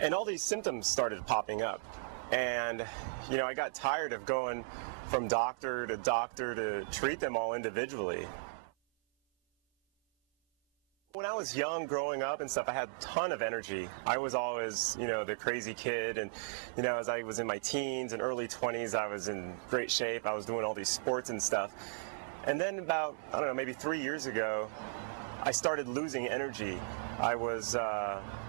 And all these symptoms started popping up. And, you know, I got tired of going from doctor to treat them all individually. When I was young, growing up and stuff, I had a ton of energy. I was always, you know, the crazy kid, and, you know, as I was in my teens and early 20s, I was in great shape. I was doing all these sports and stuff. And then about, I don't know, maybe 3 years ago, I started losing energy. I was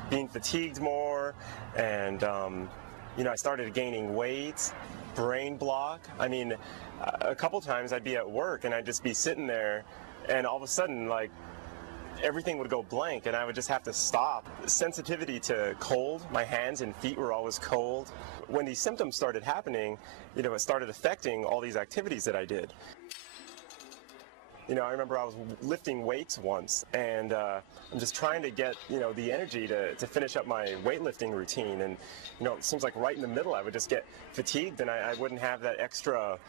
being fatigued more, and, you know, I started gaining weight, brain block. I mean, a couple times I'd be at work and I'd just be sitting there, and all of a sudden, like, everything would go blank and I would just have to stop. Sensitivity to cold, my hands and feet were always cold. When these symptoms started happening, you know, it started affecting all these activities that I did. You know, I remember I was lifting weights once, and I'm just trying to get, you know, the energy to finish up my weightlifting routine, and, you know, it seems like right in the middle I would just get fatigued and I wouldn't have that extra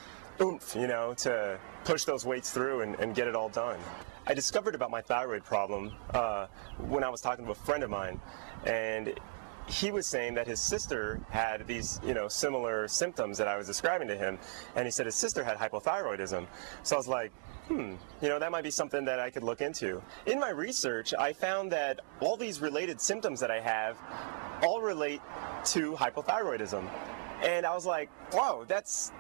oomph, you know, to push those weights through and get it all done. I discovered about my thyroid problem when I was talking to a friend of mine, and he was saying that his sister had these, you know, similar symptoms that I was describing to him, and he said his sister had hypothyroidism. So I was like, you know, that might be something that I could look into. In my research, I found that all these related symptoms that I have all relate to hypothyroidism. And I was like, wow, that's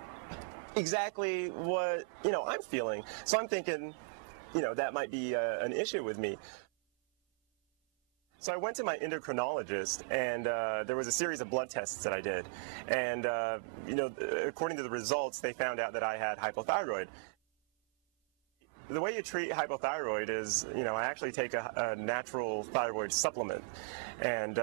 exactly what, you know, I'm feeling. So I'm thinking, you know, that might be an issue with me. So I went to my endocrinologist, and there was a series of blood tests that I did. And, you know, according to the results, they found out that I had hypothyroid. The way you treat hypothyroid is, you know, I actually take a natural thyroid supplement, and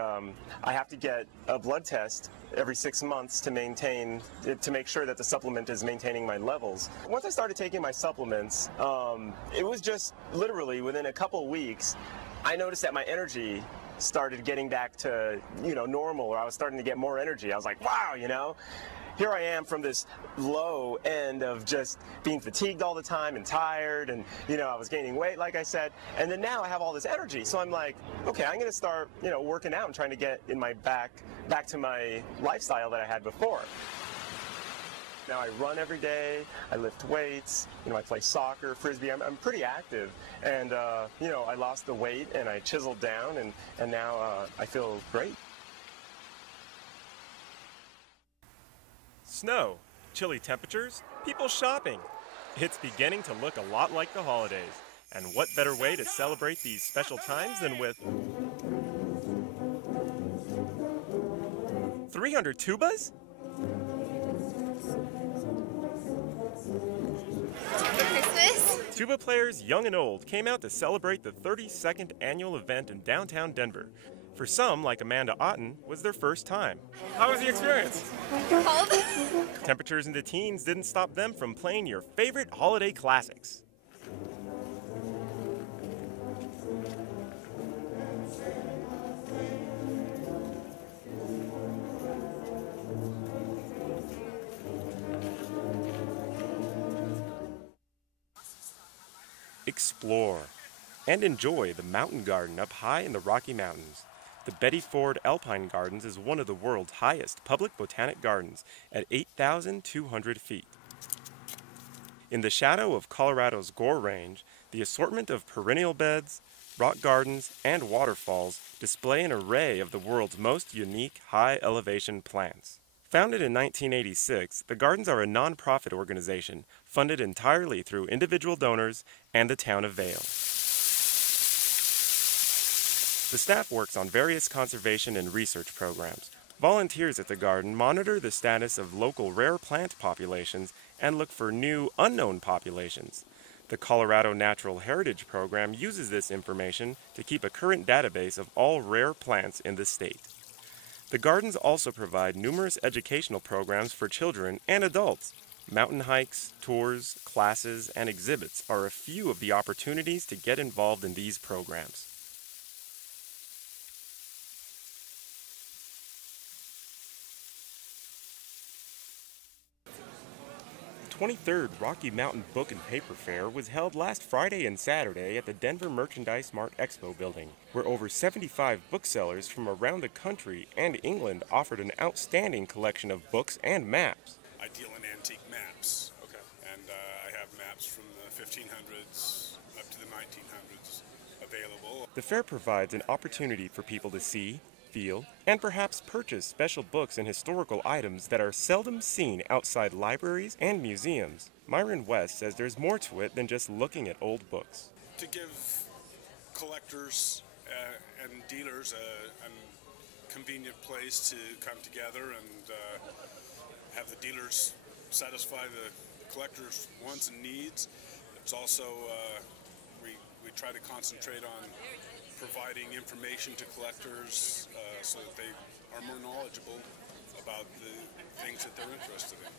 I have to get a blood test every 6 months to make sure that the supplement is maintaining my levels. Once I started taking my supplements, it was just literally within a couple weeks, I noticed that my energy started getting back to, you know, normal, or I was starting to get more energy. I was like, wow, you know. Here I am from this low end of just being fatigued all the time and tired, and, you know, I was gaining weight, like I said, and then now I have all this energy. So I'm like, okay, I'm going to start, you know, working out and trying to get in my back to my lifestyle that I had before. Now I run every day, I lift weights, you know, I play soccer, frisbee. I'm pretty active, and, you know, I lost the weight and I chiseled down, and now I feel great. Snow, chilly temperatures, people shopping. It's beginning to look a lot like the holidays. And what better way to celebrate these special times than with 300 tubas? Christmas? Tuba players young and old came out to celebrate the 32nd annual event in downtown Denver. For some, like Amanda Otten, was their first time. How was the experience? Cold? Temperatures in the teens didn't stop them from playing your favorite holiday classics. Explore and enjoy the mountain garden up high in the Rocky Mountains. The Betty Ford Alpine Gardens is one of the world's highest public botanic gardens at 8,200 feet. In the shadow of Colorado's Gore Range, the assortment of perennial beds, rock gardens, and waterfalls display an array of the world's most unique high-elevation plants. Founded in 1986, the gardens are a non-profit organization funded entirely through individual donors and the town of Vail. The staff works on various conservation and research programs. Volunteers at the garden monitor the status of local rare plant populations and look for new, unknown populations. The Colorado Natural Heritage Program uses this information to keep a current database of all rare plants in the state. The gardens also provide numerous educational programs for children and adults. Mountain hikes, tours, classes, and exhibits are a few of the opportunities to get involved in these programs. 23rd Rocky Mountain Book and Paper Fair was held last Friday and Saturday at the Denver Merchandise Mart Expo building, where over 75 booksellers from around the country and England offered an outstanding collection of books and maps. I deal in antique maps. Okay. And I have maps from the 1500s up to the 1900s available. The fair provides an opportunity for people to see, feel, and perhaps purchase special books and historical items that are seldom seen outside libraries and museums. Myron West says there's more to it than just looking at old books. To give collectors and dealers a convenient place to come together and have the dealers satisfy the collectors' wants and needs. It's also, we try to concentrate on providing information to collectors so that they are more knowledgeable about the things that they're interested in.